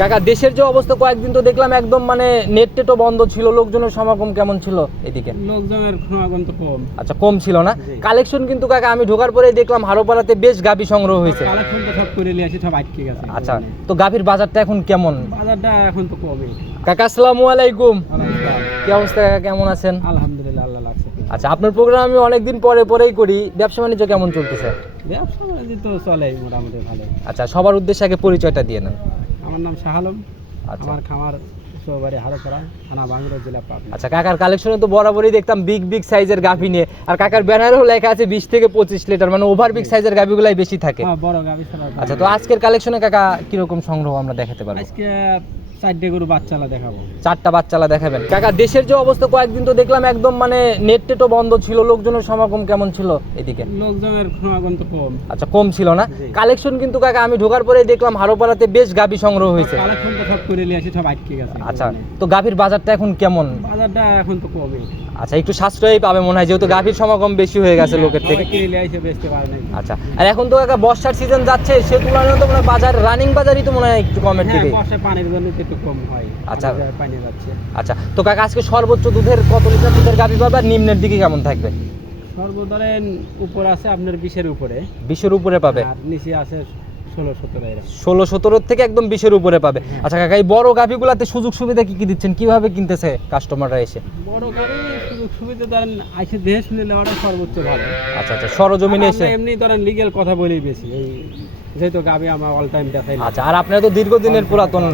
কাকা দেশের যে অবস্থা কয়েকদিন তো দেখলাম একদম মানে নেট টেটও বন্ধ ছিল। লোকজনের সমাগম কেমন ছিল এদিকে? লোকজনের সমাগম তো কম। আচ্ছা কম ছিল না? কালেকশন কিন্তু কাকা আমি ঢোকার পরেই দেখলাম হারোপাড়াতে বেশ গাভি সংগ্রহ হয়েছে। কালেকশন তো সব করে নিয়ে আসি সব আটকে গেছে। আচ্ছা তো গাভির বাজারটা এখন কেমন? বাজারটা এখন তো কমই। কাকা আসসালামু আলাইকুম। কি অবস্থা কাকা কেমন আছেন? আলহামদুলিল্লাহ আল্লাহ লাগছে আচ্ছা আপনার প্রোগ্রাম আমি অনেকদিন পরে পরেই করি। ব্যবসা বাণিজ্য কেমন চলতেছে? ব্যবসা বাণিজ্য তো চলে মোটামুটি ভালো আচ্ছা সবার উদ্দেশ্যে আগে পরিচয়টা দিয়ে নেন। আমার নাম শাহ আলম। আচ্ছা। আমার খামার আচ্ছা কাকার কালেকশনে তো বরাবরই দেখতাম বিগ বিগ সাইজের গাভি নিয়ে। আর কাকার ব্যানারেও লেখা আছে বিশ থেকে পঁচিশ লিটার মানে ওভার বিগ সাইজের গাভিগুলাই বেশি থাকে। হ্যাঁ আচ্ছা তো আজকের কালেকশনে কাকা কীরকম সংগ্রহ আমরা দেখাতে পারব? আজকে চারটে গরু বাচ্চালা দেখাবো। চারটা বাচ্চালা দেখাবেন। কাকা দেশের যে অবস্থা কয়েকদিন তো দেখলাম একদম মানে নেট টেটও বন্ধ ছিল লোকজনের সমাগম কেমন ছিল এদিকে? লোকজনের সমাগম তো কম। আচ্ছা কম ছিল না? কালেকশন কিন্তু কাকা আমি ঢোকার পরেই দেখলাম হারোপাড়াতে বেশ গাভি সংগ্রহ হয়েছে। কালেকশন তো সব করে নিয়ে আসি সব আটকে গেছে। আচ্ছা তো গাভীর বাজারটা এখন কেমন? বাজারটা এখন তো কমই আচ্ছা একটু সাশ্রয়ী পাবে মনে হয় যেহেতু গাভির সমাগম বেশি হয়ে গেছে লোকের থেকে। পারে আচ্ছা আর এখন তো কাকা বর্ষার সিজন যাচ্ছে সে তুলনায় তো মনে বাজার রানিং বাজারই তো মনে হয় একটু কমের হ্যাঁ দিকে। বর্ষায় পানির জন্য একটু কম হয়। আচ্ছা। পানি যাচ্ছে। আচ্ছা তো কাকা আজকে সর্বোচ্চ দুধের কত লিটার দুধের গাভি পাবে নিম্নের দিকে কেমন থাকবে? সর্বধরেন উপর আছে আপনার বিশের উপরে। বিশের উপরে পাবে? আর নিচে আছে ষোলো সতেরো ষোলো সতেরো থেকে একদম বিশের উপরে পাবে। হ্যাঁ। আচ্ছা কাকা এই বড় গাভিগুলাতে সুযোগ সুবিধা কি কি দিচ্ছেন? কীভাবে কিনতেছে কাস্টমাররা এসে? বড় করে সুযোগ সুবিধা ধরেন আইসে দেশ শুনে নেওয়াটা সর্বোচ্চ ভালো। আচ্ছা আচ্ছা সরজমিনে আর এসে? এমনি ধরেন লিগেল কথা বলি বেশি। এই যেহেতু গাবি আমরা অল টাইম দেখাই আচ্ছা আর আপনারা তো দীর্ঘদিনের পুরাতন।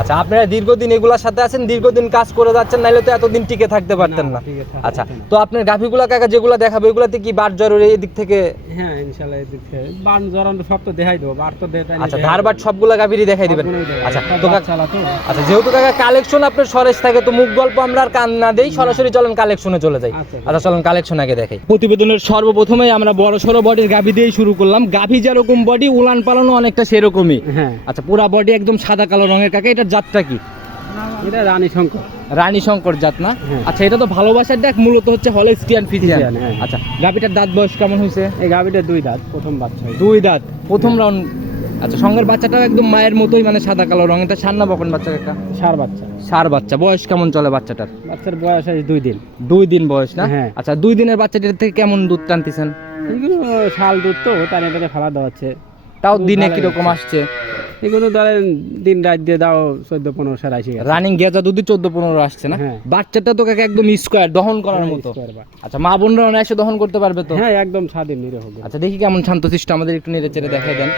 আচ্ছা আপনারা দীর্ঘদিন এগুলার সাথে আছেন দীর্ঘদিন কাজ করে যাচ্ছেন নাইলে তো এতদিন টিকে থাকতে পারতেন না। আচ্ছা তো আপনার গাভিগুলা কাকা যেগুলা দেখাবে এগুলাতে কি বার জ্বরের এই দিক থেকে? হ্যাঁ ইনশাল্লাহ এদিক থেকে। বান জরান সব তো দেখাই দেবো বার তো দেখাই আচ্ছা ধারবাট সবগুলা গাভিরই দেখাই দিবেন। আচ্ছা তো কাকা আচ্ছা যেহেতু কাকা কালেকশন আপনার সরেস থাকে তো মুখ গল্প আমরা আর কান না দেই সরাসরি চলেন কালেকশনে চলে যাই। আচ্ছা। আচ্ছা চলেন কালেকশন আগে দেখাই। প্রতিবেদনের সর্বপ্রথমেই আমরা বড় সড়ো বডির গাভি দিয়েই শুরু করলাম। গাভি যেরকম বডি উলান পালানো অনেকটা সেরকমই। হ্যাঁ। আচ্ছা পুরা বডি একদম সাদা কালো রঙের কাকা এটার জাতটা কি? এটা রানী শঙ্কর। রানী শঙ্কর জাত না? হ্যাঁ। আচ্ছা এটা তো ভালোবাসার দেখ মূলত হচ্ছে হলেস্টিয়ান ফিজিয়ান। হ্যাঁ। আচ্ছা গাভিটার দাঁত বয়স কেমন হয়েছে? এই দুই দাঁত প্রথম বাচ্চা। দুই দাঁত প্রথম হ্যাঁ। রাউন্ড আচ্ছা সঙ্গের বাচ্চাটাও একদম মায়ের মতোই মানে সাদা কালো রঙ এটা সান্না বকন বাচ্চা একটা? সার বাচ্চা। সার বাচ্চা। বয়স কেমন চলে বাচ্চাটার? বাচ্চার বয়স আছে দুই দিন। দুই দিন বয়স না? হ্যাঁ। আচ্ছা দুই দিনের বাচ্চাটার থেকে কেমন দুধ টানতেছেন? শাল দুধ তো তার এটাকে খাওয়া দেওয়া হচ্ছে। তাও দিনে কীরকম আসছে? এগুলো ধরেন দিন রাত দিয়ে দাও চোদ্দ পনেরো সার আসি রানিং গেজা দুধ চোদ্দ পনেরো আসছে না? হ্যাঁ। বাচ্চাটা তোকে কাকা একদম স্কোয়ার দহন করার মতো? আচ্ছা মা বোনরা এসে দহন করতে পারবে তো? হ্যাঁ একদম স্বাধীন নিরহ আচ্ছা দেখি কেমন শান্ত শান্তশিষ্ট আমাদের একটু নেড়ে চেড়ে দেখাই দেন।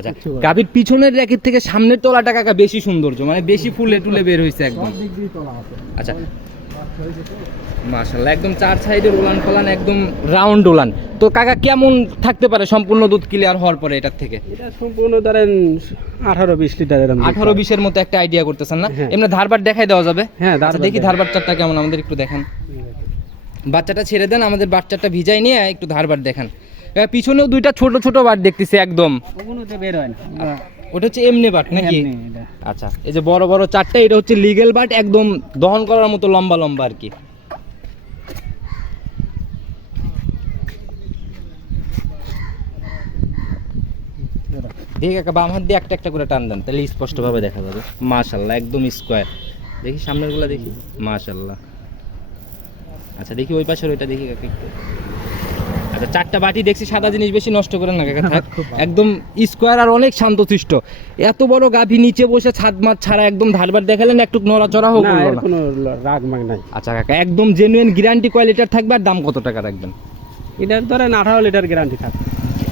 আচ্ছা গাভীর পিছনের র্যাকের থেকে সামনের তলাটা কাকা বেশি সৌন্দর্য মানে বেশি ফুলে টুলে বের হয়েছে একদম। আচ্ছা। মাশাল্লাহ একদম চার সাইডের উলান ফলান একদম রাউন্ড উলান তো কাকা কেমন থাকতে পারে সম্পূর্ণ দুধ ক্লিয়ার হওয়ার পরে এটার থেকে? এটা সম্পূর্ণ ধরেন আঠারো বিশ লিটার আঠারো। বিশের মতো একটা আইডিয়া করতেছেন না? হ্যাঁ। এমনি ধারবার দেখাই দেওয়া যাবে? হ্যাঁ আচ্ছা দেখি দেখাই। ধারবার চারটা কেমন আমাদের একটু দেখান। বাচ্চাটা ছেড়ে দেন আমাদের বাচ্চাটা ভিজাই নিয়ে একটু ধারবার দেখান। পিছনেও দুইটা ছোট ছোট বাট দেখতেছি একদম। ওগুলোতে বের হয় না। ওটা হচ্ছে এমনি বাট নাকি? আচ্ছা এই যে বড় বড় চারটা এটা হচ্ছে লিগেল বাট একদম দহন করার মতো লম্বা লম্বা আর কি। দেখি কাকা বাম হাত দিয়ে একটা একটা করে টান দেন তাহলে স্পষ্টভাবে দেখা যাবে। মাশাল্লাহ একদম স্কোয়ার দেখি সামনেরগুলা দেখি। মাশাল্লাহ। আচ্ছা দেখি ওই পাশের ওইটা দেখি কাকা একটু। আচ্ছা চারটা বাটি দেখছি সাদা জিনিস বেশি নষ্ট করেন না কাকা থাক। একদম স্কোয়ার আর অনেক শান্তশিষ্ট। এত বড় গাভী নিচে বসে ছাদ মাছ ছাড়া একদম ধারবার দেখালেন একটু নড়াচড়া হোক কোনো রাগ মাগ নাই। আচ্ছা কাকা একদম জেনুইন গ্যারান্টি কোয়ালিটির থাকবে আর দাম কত টাকা রাখবেন? এটার ধরেন আঠারো লিটার গ্যারান্টি থাকে।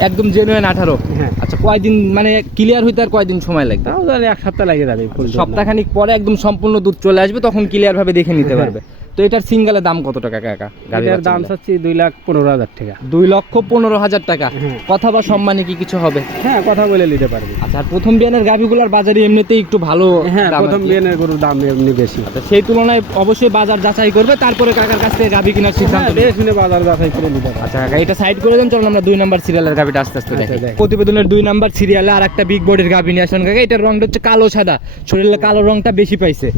একদম জেনুইন আঠারো? হ্যাঁ। আচ্ছা কয়দিন মানে ক্লিয়ার হইতে আর কয়দিন সময় লাগবে? এক সপ্তাহ লাগে যাবে সপ্তাহখানিক পরে একদম সম্পূর্ণ দুধ চলে আসবে তখন ক্লিয়ার ভাবে দেখে নিতে হ্যাঁ। পারবে। তো এটার সিঙ্গেলের দাম কত টাকা কাকা এটার দাম? চাচ্ছি দুই লাখ পনেরো হাজার টাকা। দুই লক্ষ পনেরো হাজার টাকা। হ্যাঁ। কথা বা সম্মানে কি কিছু হবে? হ্যাঁ কথা বলে নিতে পারবি। আচ্ছা আর প্রথম বিয়ানের গাভিগুলোর বাজারে এমনিতেই একটু ভালো হ্যাঁ প্রথম বিয়ানের গরুর দাম এমনি বেশি। আচ্ছা সেই তুলনায় অবশ্যই বাজার যাচাই করবে তারপরে কাকার কাছ থেকে গাভি কেনার সিদ্ধান্ত হ্যাঁ, নেবে। শুনে বাজার যাচাই করে নিতে আচ্ছা কাকা এটা সাইড করে দেন চলুন আমরা দুই নাম্বার সিরিয়ালের গাভিটা আস্তে আস্তে আচ্ছা, দেখি। প্রতিবেদনের দুই নাম্বার সিরিয়ালে আর একটা বিগ বডির গাভি নিয়ে আসেন কাকা এটার রংটা হচ্ছে কালো সাদা। শরীরে কালো রংটা বেশি পাইছে।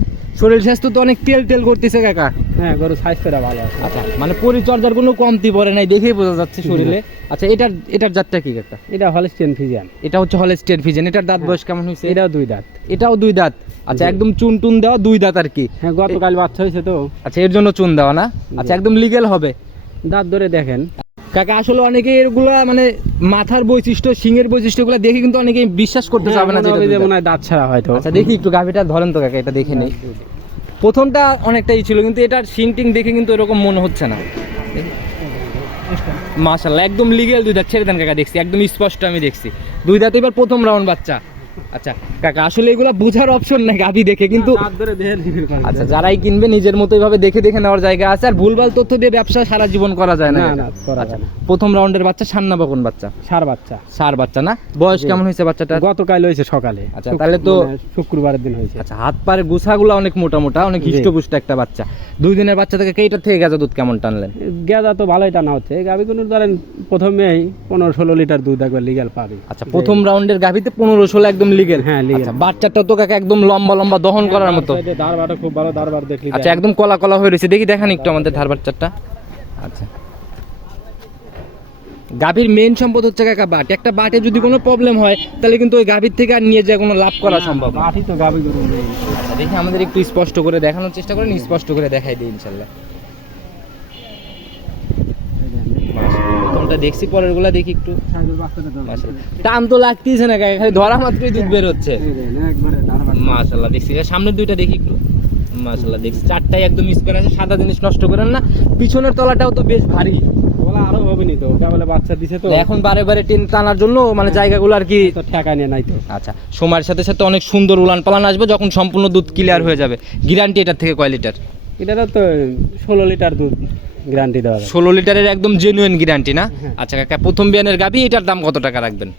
শরীর স্বাস্থ্য তো অনেক তেল তেল করতেছে কাকা। হ্যাঁ গরু স্বাস্থ্যটা ভালো আছে। আচ্ছা মানে পরিচর্যার কোনো কমতি পড়ে নাই দেখেই বোঝা যাচ্ছে শরীরে। আচ্ছা এটার এটার জাতটা কি কাকা? এটা হলিস্টিয়ান ফিজিয়ান এটা হচ্ছে হলেস্টের ফিজেন এটার দাঁত বয়স কেমন হয়েছে? এটাও দুই দাঁত। এটাও দুই দাঁত? আচ্ছা একদম চুন টুন দেওয়া দুই দাঁত আর কি? হ্যাঁ গতকাল বাচ্চা হয়েছে তো। আচ্ছা এর জন্য চুন দেওয়া না? আচ্ছা একদম লিগেল হবে। দাঁত ধরে দেখেন। কাকা আসলে অনেকে এগুলা মানে মাথার বৈশিষ্ট্য সিংয়ের বৈশিষ্ট্যগুলো দেখে কিন্তু অনেকে বিশ্বাস করতে চাবে না যে দাঁত। মনে হয় দাঁত ছাড়া হয়তো। আচ্ছা দেখি একটু গাভিটা ধরেন তো কাকা এটা দেখে নেই। প্রথমটা অনেকটাই ছিল কিন্তু এটার সিং টিং দেখে কিন্তু এরকম মনে হচ্ছে না। মাশাল্লাহ একদম লিগেল দুই দাঁত ছেড়ে দেন কাকা দেখছি একদম স্পষ্ট আমি দেখছি। দুই দাঁত এবার প্রথম রাউন্ড বাচ্চা। আচ্ছা কাকা আসলে এগুলা বোঝার অপশন নাই গাভি দেখে কিন্তু। আচ্ছা যারাই কিনবে নিজের মতো এইভাবে দেখে দেখে নেওয়ার জায়গা আছে আর ভুলভাল তথ্য দিয়ে ব্যবসা সারা জীবন করা যায় না করা আচ্ছা যায় প্রথম রাউন্ডের বাচ্চা সান্না বাচ্চা? সার বাচ্চা। সার বাচ্চা না? বয়স কেমন হয়েছে বাচ্চাটা গতকাল হয়েছে সকালে। আচ্ছা, তাহলে তো- মানে শুক্রবারের দিন হয়েছে। আচ্ছা হাত পায়ের গুছাগুলো অনেক মোটা মোটা অনেক। হৃষ্টপুষ্ট একটা বাচ্চা। দুই দিনের বাচ্চা থেকে কেইটার থেকে গেছে দুধ কেমন টানলেন? গেদা তো ভালোই টানা হচ্ছে। গাভি কোনো ধরেন প্রথমেই পনেরো ষোলো লিটার দুধ একবার লিগাল পাবে। আচ্ছা প্রথম রাউন্ডের গাভিতে পনেরো ষোলো একদম লিগেল হ্যাঁ। আচ্ছা বাচ্চাটা তো কাকে একদম লম্বা লম্বা দহন করার মতো। খুব ভালো দারবার দেখলি আচ্ছা একদম কলা কলা হয়ে রয়েছে। দেখি দেখান একটু আমাদের ধার বাচ্চাটা। আচ্ছা। গাভীর মেন সম্পদ হচ্ছে কাকা বাট। একটা বাটে যদি কোনো প্রবলেম হয় তাহলে কিন্তু ওই গাভীর থেকে আর নিয়ে যায় কোনো লাভ করা সম্ভব না। তো গাভি। আচ্ছা দেখি আমাদের একটু স্পষ্ট করে দেখানোর চেষ্টা করেন স্পষ্ট করে দেখাই দিই ইনশাল্লাহ। প্রথমটা দেখছি পরেরগুলা দেখি একটু। টান তো লাগতেছে না কাকা খালি ধরা মাত্রই দুধ বের হচ্ছে। মাশাল্লাহ দেখছি। সামনের দুইটা দেখি একটু। মাশাল্লাহ দেখছি। চারটাই একদম স্কোয়ার আছে সাদা জিনিস নষ্ট করেন না। পিছনের তলাটাও তো বেশ ভারী। ওগুলা আরও হবে নি তো ওটা বলে বাচ্চা দিছে তো। এখন বারে বারে টেন টানার জন্য মানে জায়গাগুলো আর কি তো ঠেকা নিয়ে নাই তো। আচ্ছা সময়ের সাথে সাথে অনেক সুন্দর উলান পালান আসবে যখন সম্পূর্ণ দুধ ক্লিয়ার হয়ে যাবে। গ্যারান্টি এটার থেকে কয় লিটার এটারও তো ষোলো লিটার দুধ গ্যারান্টি দেওয়া ষোলো লিটারের একদম জেনুইন গ্যারান্টি না? হ্যাঁ। আচ্ছা কাকা প্রথম বিয়ানের গাবি এটার দাম কত টাকা রাখবেন?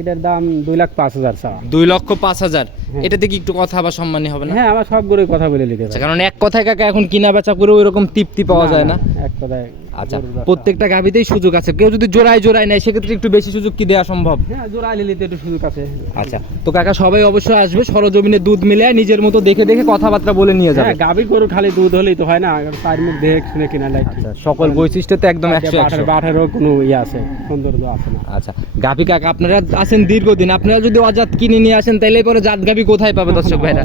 এটার দাম দুই লাখ পাঁচ হাজার দুই লক্ষ পাঁচ হাজার। হ্যাঁ। এটাতে কি একটু কথা বা সম্মানী হবে না? হ্যাঁ আমার কথা বলে নিতে আচ্ছা কারণ এক কথায় কাকা এখন কিনা বেচা করে ওই রকম তৃপ্তি পাওয়া যায় না এক কথায় আচ্ছা প্রত্যেকটা গাভিতেই সুযোগ আছে। কেউ যদি জোড়ায় জোড়ায় নেয় সেক্ষেত্রে একটু বেশি সুযোগ কি দেওয়া সম্ভব? হ্যাঁ জোড়া লিলিতে একটু সুযোগ আছে। আচ্ছা তো কাকা সবাই অবশ্যই আসবে সরজমিনে দুধ মিলে নিজের মতো দেখে দেখে কথাবার্তা বলে নিয়ে যাবে। হ্যাঁ গাভী গরু খালি দুধ হলেই তো হয় না চার মুখ দেখে শুনে কিনা লাগে আচ্ছা সকল বৈশিষ্ট্য তো একদম একশো বাটারও কোনো ইয়ে আছে সৌন্দর্য আছে না। আচ্ছা গাভী কাকা আপনারা আছেন দীর্ঘদিন আপনারা যদি অজাত কিনে নিয়ে আসেন তাইলে পরে জাত গাভী কোথায় পাবে দর্শক ভাইরা?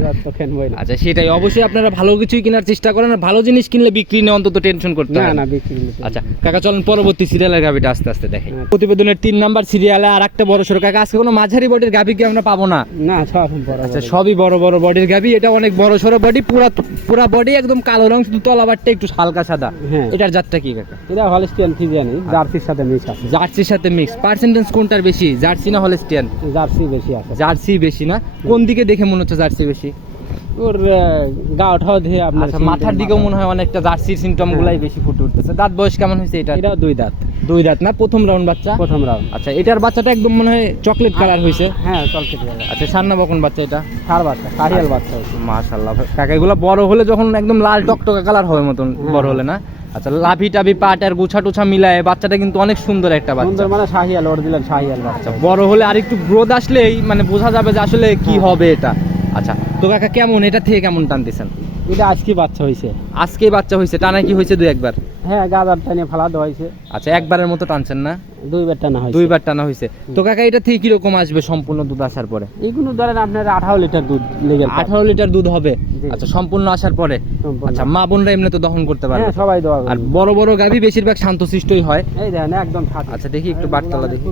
আচ্ছা সেটাই। অবশ্যই আপনারা ভালো কিছুই কেনার চেষ্টা করেন আর ভালো জিনিস কিনলে বিক্রি নিয়ে অন্তত টেনশন করতে না হয় না। বিক্রি আচ্ছা কাকা চলেন পরবর্তী সিরিয়ালের গাভিটা আস্তে আস্তে দেখে। হ্যাঁ। প্রতিবেদনের তিন নাম্বার সিরিয়ালে আর একটা বড় সড়ো। কাকা আজকে কোনো মাঝারি বডির গাভী কি আমরা পাবো না? না আচ্ছা সবই বড় বড় বডির গাবি। এটা অনেক বড় সড়ো বডি পুরা পুরা বডি একদম কালো রং শুধু তলাবারটা একটু হালকা সাদা। হ্যাঁ। এটার জাতটা কি কাকা? এটা হলিস্টিয়ান ফিজিয়ানি জার্সির সাথে মিক্স আছে। জার্সির সাথে মিক্স পার্সেন্টেজ কোনটার বেশি? জার্সি না হলেস্টিয়ান জার্সি বেশি আছে। জার্সি বেশি না? কোন দিকে দেখে মনে হচ্ছে জার্সি বেশি? ওর গা ওঠাও দিয়ে আপনার আচ্ছা মাথার দিকেও মনে হয় অনেকটা জার্সির সিমটম গুলাই বেশি ফুটে উঠতেছে। দাঁত বয়স কেমন হয়েছে এটা এটাও দুই দাঁত। দুই দাঁত না? প্রথম রাউন্ড বাচ্চা? প্রথম রাউন্ড আচ্ছা এটার বাচ্চাটা একদম মনে হয় চকলেট কালার হয়েছে। হ্যাঁ কেটে যাবে আচ্ছা সান্না বকন বাচ্চা এটা? সার বাচ্চা সারিয়াল বাচ্চা। হচ্ছে মাশাল্লাহ কাকা এগুলো বড় হলে যখন একদম লাল টকটকা কালার হবে মতন হ্যাঁ। বড় হলে না? আচ্ছা লাভি টাভি পাট আর গুছা টুছা মিলায় বাচ্চাটা কিন্তু অনেক সুন্দর একটা বাচ্চা। সুন্দর মানে শাহিয়াল ওর দিলেন শাহিয়াল বাচ্চা। আচ্ছা বড় হলে আর একটু গ্রোথ আসলেই মানে বোঝা যাবে যে আসলে কি হবে এটা। আচ্ছা তো কাকা কেমন? এটা থেকে কেমন টানতেছেন? এটা আজকে বাচ্চা হয়েছে আজকে বাচ্চা হয়েছে টানা কি হয়েছে দুই একবার? হ্যাঁ গাদার টানে ফালা দেওয়া হয়েছে আচ্ছা একবারের মতো টানছেন না? দুইবার টানা হয়েছে দুইবার টানা হয়েছে তো কাকা এটা থেকে কীরকম আসবে সম্পূর্ণ দুধ আসার পরে? এইগুলো ধরেন আপনার আঠারো লিটার দুধ লেগে আঠারো লিটার দুধ হবে? আচ্ছা সম্পূর্ণ আসার পরে? আচ্ছা মা বোনরা এমনি তো দহন করতে পারবে। হ্যাঁ সবাই দেওয়া আর বড় বড় গাভী বেশিরভাগ শান্তশিষ্টই হয়। এই দেখেন একদম। আচ্ছা দেখি একটু বাটতলা দেখি।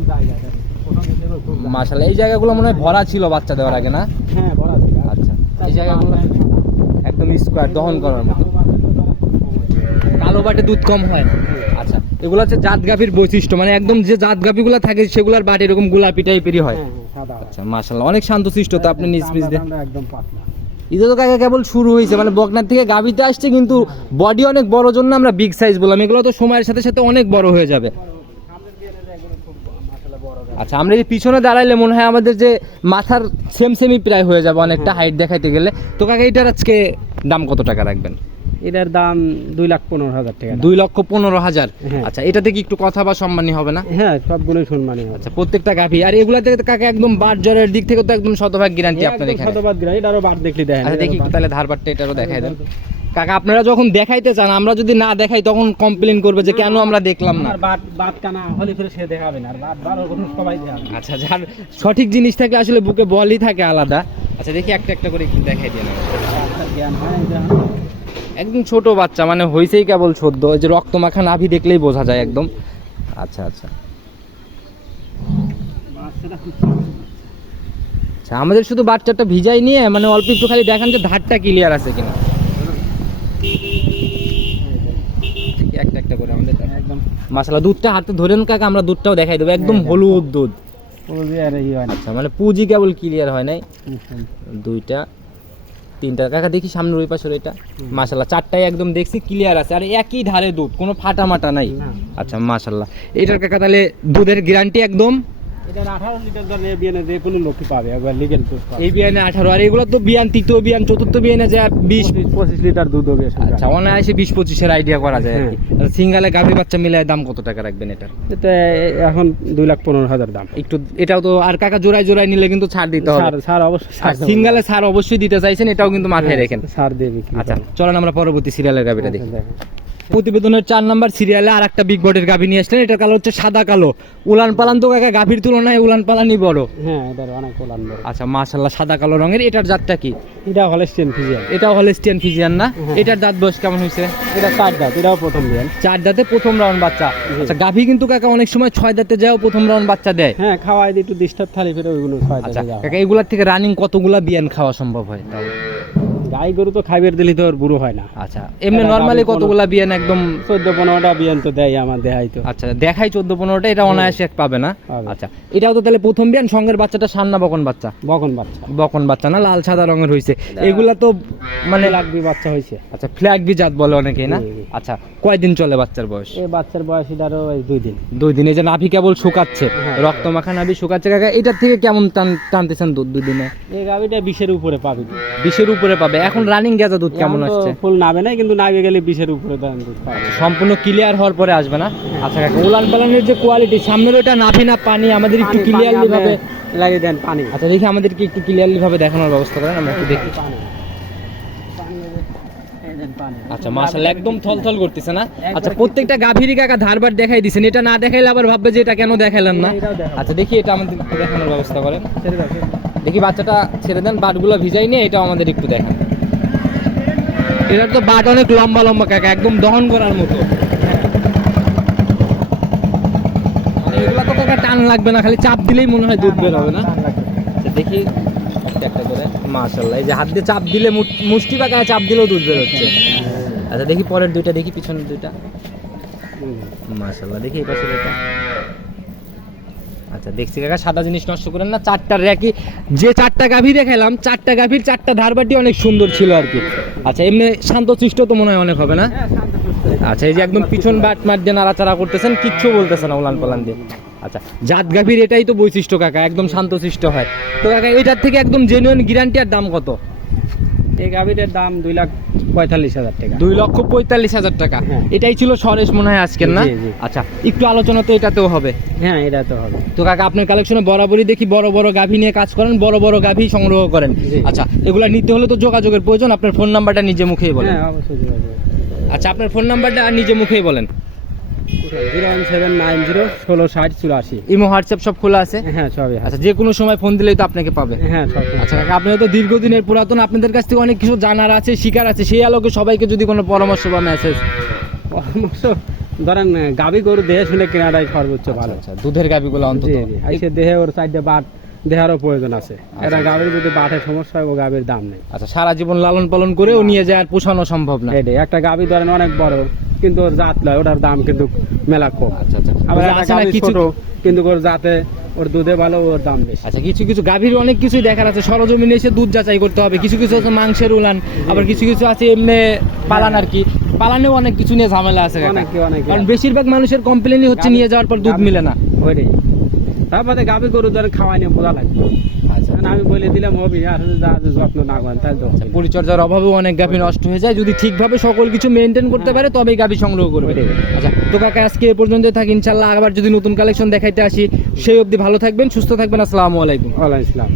মাশাল্লাহ এই জায়গাগুলো মনে হয় ভরা ছিল বাচ্চা দেওয়ার আগে না? হ্যাঁ বড় আছে। আচ্ছা এই জায়গাগুলো একদম স্কোয়ার দহন করার মতো। কালো বাটে দুধ কম হয়। আচ্ছা এগুলো হচ্ছে জাত গাভীর বৈশিষ্ট্য মানে একদম যে জাত গাভীগুলো থাকে সেগুলোর বাট এরকম গোলাপি টাইপেরই হয়। হ্যাঁ, হ্যাঁ। আচ্ছা মাশাল্লাহ অনেক শান্তশিষ্ট তো আপনি নিজ পিস দিয়ে একদম পাতলা। তো কাকা কেবল শুরু হয়েছে মানে বকনার থেকে গাভিতে আসছে কিন্তু বডি অনেক বড় জন্য আমরা বিগ সাইজ বললাম। এগুলো তো সময়ের সাথে সাথে অনেক বড় হয়ে যাবে। আচ্ছা আমরা এই পিছনে দাঁড়াইলে মনে হয় আমাদের যে মাথার সেম সেমই প্রায় হয়ে যাবে অনেকটা হাইট দেখাইতে গেলে। তো কাকা এটার আজকে দাম কত টাকা রাখবেন? এটার দাম দুই লাখ পনেরো হাজার টাকা। দুই লক্ষ পনেরো হাজার? হ্যাঁ। আচ্ছা এটাতে কি একটু কথা বা সম্মানী হবে না? হ্যাঁ সবগুলোই সম্মানী হবে। আচ্ছা প্রত্যেকটা গাভী। আর এগুলাতে তো কাকা একদম বাট জ্বরের দিক থেকে তো একদম শতভাগ গ্যারান্টি আপনার এখানে। শতবাদ গ্রাহী, এটারও বাদ দেখলে দেখেন আচ্ছা দেখি তাহলে ধারবারটা এটারও দেখাই দেন। কাকা আপনারা যখন দেখাইতে চান আমরা যদি না দেখাই তখন কমপ্লেন করবে যে কেন আমরা দেখলাম না। বাদ বাদ কানা হলে ফিরে সে দেখাবে না আর বাদ কোনো সবাই দেখাবে আচ্ছা যার সঠিক জিনিস থাকলে আসলে বুকে বলই থাকে আলাদা। আচ্ছা দেখি একটা একটা করে একটু দেখাই দিন একদম ছোট বাচ্চা মানে হইছেই কেবল সদ্য। ওই যে রক্ত মাখা নাভি দেখলেই বোঝা যায় একদম। আচ্ছা আচ্ছা। আচ্ছা আমাদের শুধু বাচ্চাটা ভিজাই নিয়ে মানে অল্প একটু খালি দেখান যে ধারটা ক্লিয়ার আছে কিনা দেখি একটা একটা করে আমাদের একদম মাসালা দুধটা হাতে ধরেন কাকা আমরা দুধটাও দেখাই দেবো একদম হলুদ দুধ। আর ই হয় না। আচ্ছা মানে পুঁজি কেবল ক্লিয়ার হয় নাই? দুইটা তিনটা কাকা দেখি সামনের ওই পাশের এটা মাশাল্লাহ চারটাই একদম দেখছি ক্লিয়ার আছে আর একই ধারে দুধ কোনো ফাটা মাটা নাই আচ্ছা মাশাল্লাহ এটার কাকা তাহলে দুধের গ্যারান্টি একদম? এই বিয়ানে আঠারো আর এগুলো তো বিয়ান তৃতীয় বিয়ান চতুর্থ বিয়ানে বিশ পঁচিশ লিটার দুধ হবে আচ্ছা অনায়াসে বিশ পঁচিশের আইডিয়া করা যায় হ্যাঁ। সিঙ্গালে গাভী বাচ্চা মিলায় দাম কত টাকা রাখবেন এটার এতে এখন দুই লাখ পনেরো হাজার দাম একটু এটাও তো আর কাকা জোড়ায় জোড়ায় নিলে কিন্তু ছাড় দিতে হবে অবশ্যই দেবো। সিঙ্গালে ছাড় অবশ্যই দিতে চাইছেন এটাও কিন্তু মাথায় হ্যাঁ, রেখেন ছাড় দিয়ে বিক্রি আচ্ছা। চলেন আমরা পরবর্তী সিরিয়ালের গাভিটা দেখি আচ্ছা, দেখেন। প্রতিবেদনের চার নাম্বার সিরিয়ালে আর একটা বিগ বটের গাভী নিয়ে আসলেন। এটার কালার হচ্ছে সাদা কালো। উলান পালান তো কাকা গাভীর তুলনায় উলান পালানই বড়। হ্যাঁ এটার অনেক ওলান বড়। আচ্ছা মাশাল্লাহ সাদা কালো রঙের। এটার জাতটা কি? এটা হলেস্টিয়ান ফিজিয়ান এটাও হলেস্টিয়ান ফিজিয়ান না? হ্যাঁ। এটার দাঁত বয়স কেমন হয়েছে? এটা চার দাঁত এটাও প্রথম বিয়ান চার দাঁতে প্রথম রাউন্ড বাচ্চা। আচ্ছা গাভী কিন্তু কাকা অনেক সময় ছয় দাঁতে যাও প্রথম রাউন্ড বাচ্চা দেয়। হ্যাঁ খাওয়াই দিয়ে একটু ডিস্টার্ব থালি ফেরে ওইগুলো ছয় আচ্ছা দাঁতে যাওয়া কাকা এগুলার থেকে রানিং কতগুলা বিয়ান খাওয়া সম্ভব হয় তাও? গাই গরু তো খাইবের দিলি তো ওর বুড়ো হয় না। আচ্ছা এমনি নর্মালি কতগুলা বিয়ান একদম চোদ্দ পনেরোটা বিয়ান তো দেয় আমার দেহাই তো। আচ্ছা দেখাই চোদ্দ পনেরোটা এটা অনায়াসে এক পাবে না? আচ্ছা এটাও তো তাহলে প্রথম বিয়ান সঙ্গের বাচ্চাটা সান্না বকন বাচ্চা? বকন বাচ্চা। বকন বাচ্চা না লাল সাদা রঙের হয়েছে এগুলা তো মানে লাগবি বাচ্চা হয়েছে আচ্ছা ফ্ল্যাগ বি জাত বলে অনেকেই না। আচ্ছা কয়দিন চলে বাচ্চার বয়স? এই বাচ্চার বয়স এই দুই দিন। দুই দিনে যে নাভি কেবল শুকাচ্ছে হ্যাঁ। রক্ত মাখা নাভি শুকাচ্ছে কাকা এটার থেকে কেমন টান টানতেছেন দুধ দুই দিনে এই গাভিটা বিশের উপরে পাবে। বিশের উপরে পাবে এখন রানিং গেজা দুধ কেমন আসছে? ফুল নাবে না কিন্তু নাবে গেলে বিশের উপরে দাম দুধ সম্পূর্ণ ক্লিয়ার হওয়ার পরে আসবে না? আচ্ছা কাকা। উলান পালানের যে কোয়ালিটি সামনের ওটা নাভি না পানি আমাদের একটু ক্লিয়ারলি ভাবে লাগিয়ে দেন পানি। আচ্ছা দেখি আমাদেরকে একটু ক্লিয়ারলি ভাবে দেখানোর ব্যবস্থা করেন আমরা একটু দেখি। আচ্ছা মাশাআল্লাহ একদম থলথল করতেছে না? আচ্ছা প্রত্যেকটা গাভীরই কাকা ধারবার দেখাই দিছেন এটা না দেখাইলে আবার ভাববে যে এটা কেন দেখাইলেন না? আচ্ছা দেখি এটা আমাদের দেখানোর ব্যবস্থা করেন। দেখি বাচ্চাটা ছেড়ে দেন বাটগুলো ভিজাই নিয়ে এটাও আমাদের একটু দেখান। এটার তো বাট অনেক লম্বা লম্বা কাকা একদম দহন করার মতো। মানে এগুলো তো কাকা টান লাগবে না খালি চাপ দিলেই মনে হয় দুধ বের হবে না। আচ্ছা, দেখি একটা করে। মাশাআল্লাহ এই যে হাত দিয়ে চাপ দিলে মুষ্টি পাকা চাপ দিলেও দুধ বের হচ্ছে। আচ্ছা দেখি পরের দুইটা দেখি পিছনের দুইটা। হুম। মাশাআল্লাহ দেখি এই পাশের এটা আচ্ছা দেখছি কাকা সাদা জিনিস নষ্ট করেন না চারটা র্যাকি যে চারটা গাভী দেখালাম চারটা গাভীর চারটা ধারবাটি অনেক সুন্দর ছিল আর কি। আচ্ছা এমনি শান্তশিষ্ট তো মনে হয় অনেক হবে না? হ্যাঁ, আচ্ছা এই যে একদম পিছন বাট মার দিয়ে নাড়াচাড়া করতেছেন কিচ্ছু বলতেছে না উলান পালান দিয়ে। আচ্ছা জাত গাভীর এটাই তো বৈশিষ্ট্য কাকা একদম শান্তশিষ্ট হয়। তো কাকা এটার থেকে একদম জেনুইন গ্যারান্টি আর দাম কত? এই গাভিটার দাম দুই লাখ পঁয়তাল্লিশ হাজার টাকা। দুই লক্ষ পঁয়তাল্লিশ হাজার টাকা। হ্যাঁ। এটাই ছিল সরেশ মনে হয় আজকের না। আচ্ছা একটু আলোচনা তো এটাতেও হবে। হ্যাঁ এটা তো হবে। তো কাকা আপনার কালেকশনে বরাবরই দেখি বড় বড় গাভী নিয়ে কাজ করেন বড় বড় গাভী সংগ্রহ করেন। আচ্ছা এগুলা নিতে হলে তো যোগাযোগের প্রয়োজন আপনার ফোন নাম্বারটা নিজে মুখেই বলেন। হ্যাঁ আচ্ছা আপনার ফোন নাম্বারটা আর নিজে মুখেই বলেন। Zero one seven nine zero ষোলো ষাট চুরাশি। ইমো হোয়াটসঅ্যাপ সব খোলা আছে? হ্যাঁ সবই আচ্ছা যে কোনো সময় ফোন দিলেই তো আপনাকে পাবে। হ্যাঁ সব আচ্ছা কাকা তো দীর্ঘদিনের পুরাতন আপনাদের কাছ থেকে অনেক কিছু জানার আছে শিকার আছে সেই আলোকে সবাইকে যদি কোনো পরামর্শ বা মেসেজ পরামর্শ ধরেন গাভী গরু দেহে শুনে কেনাটাই সর্বোচ্চ ভালো। আচ্ছা দুধের অন্তত। দেহে ওর সাইডে বাট দেহারও প্রয়োজন আছে। এটা গাভীর যদি বাটের সমস্যা হয় ও গাভীর দাম নেই। আচ্ছা সারা জীবন লালন পালন করেও নিয়ে যায় আর পোষানো সম্ভব না। একটা গাভী ধরেন অনেক বড় কিন্তু ওর জাত লয় ওটার দাম কিন্তু মেলা কম। আচ্ছা আচ্ছা আবার না গাভী কিছু কিন্তু ওর জাতে ওর দুধে ভালো ওর দাম বেশি। আচ্ছা কিছু কিছু গাভীর অনেক কিছুই দেখার আছে। সরজমিনে এসে দুধ যাচাই করতে হবে। কিছু কিছু আছে মাংসের উলান আবার কিছু কিছু আছে এমনি পালান আর কি। পালানেও অনেক কিছু নিয়ে ঝামেলা আছে কারণ বেশিরভাগ মানুষের কমপ্লেনই হচ্ছে নিয়ে যাওয়ার পর দুধ মিলে না। ওইটাই। তারপরে গাভী গরু ধরে খাওয়াই নিয়ে বোঝা লাগবে। আচ্ছা। আমি বলে দিলাম হবি আর যত্ন না করেন তাহলে তো। পরিচর্যার অভাবেও অনেক গাভী নষ্ট হয়ে যায়। যদি ঠিকভাবে সকল কিছু মেনটেন করতে পারে তবেই গাভী সংগ্রহ করবে। আচ্ছা তো কাকা আজকে এ পর্যন্ত থাকি। ইনশাল্লাহ আবার যদি নতুন কালেকশন দেখাইতে আসি সেই অবধি ভালো থাকবেন সুস্থ থাকবেন। আসসালামু আলাইকুম। ওয়ালাইকুম আসসালাম।